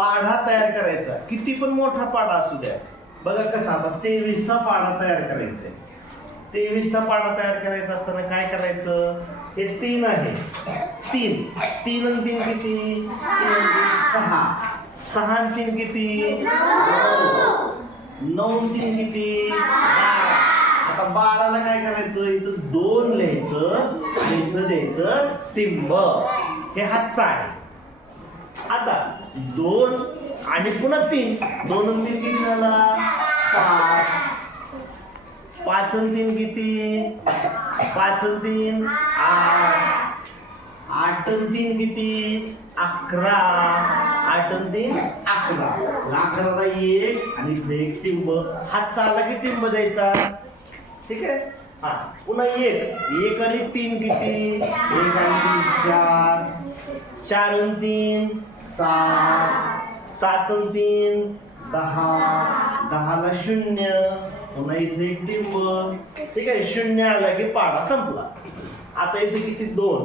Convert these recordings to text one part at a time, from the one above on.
पाढा तयार करायचा, किती पण मोठा पाढा असू द्या. बघा कसा आता 23चा पाढा तयार करायचा आहे. 23चा पाढा तयार करायचा असताना काय करायचं, हे 3 आहे, 3 3 आणि 3 किती, 3 आणि 3 6, 6 आणि 3 किती, 9 आणि 3 किती, 12. आता 12ला काय करायचं, इथं 2 लिहायचं आणि इथं द्यायचं टिंब. हे हातचा आहे. आता 2 आणि पुन्हा 3, 2 आणि 3 किती झाला, 5, 5 आणि 3 किती, 5 आणि 3 8, 8 आणि 3 किती, 11, 8 आणि 3 11. 11ला 1 आणि इथे एक टिंब. हातचा आला की टिंब द्यायचा. ठीक आहे. हा पुन्हा 1 आणि 3 किती, 1 आणि 3 4, 4 आणि 3 7, 7 आणि 3 10, 10ला 0, पुन्हा इथे एक टिंब. ठीक आहे. 0 आला की पाढा संपला. आता इथे किती, 2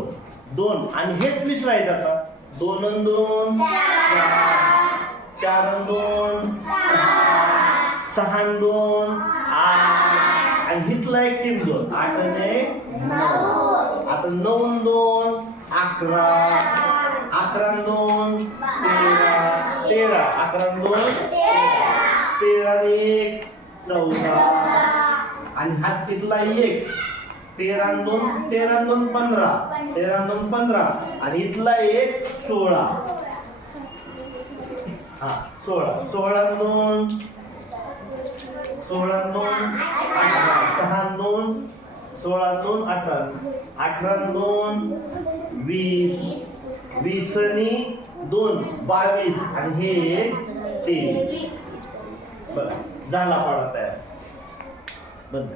2 आणि हेच विसरायचं आता. 2 आणि 2 4, 4 आणि 2 6 आणि 2 8 आणि हितला एक टिंब 2, 8 आणि 1 9. आता 9 आणि 2 11, 11 आणि 2 13, 13, 11 आणि 2 13 आणि 1 14 आणि हात तिथला 1, 13 आणि 2 13 आणि 2 15, 13 आणि 2 15 आणि इथला 1 16. हा 16, 16 आणि 2 16 आणि 2 18, 6 आणि 2 16 आणि 2 18, 18 आणि 2 20, 20 आणि 2 22 आणि हे 23. बरं झाला पाढा तयार. बंद.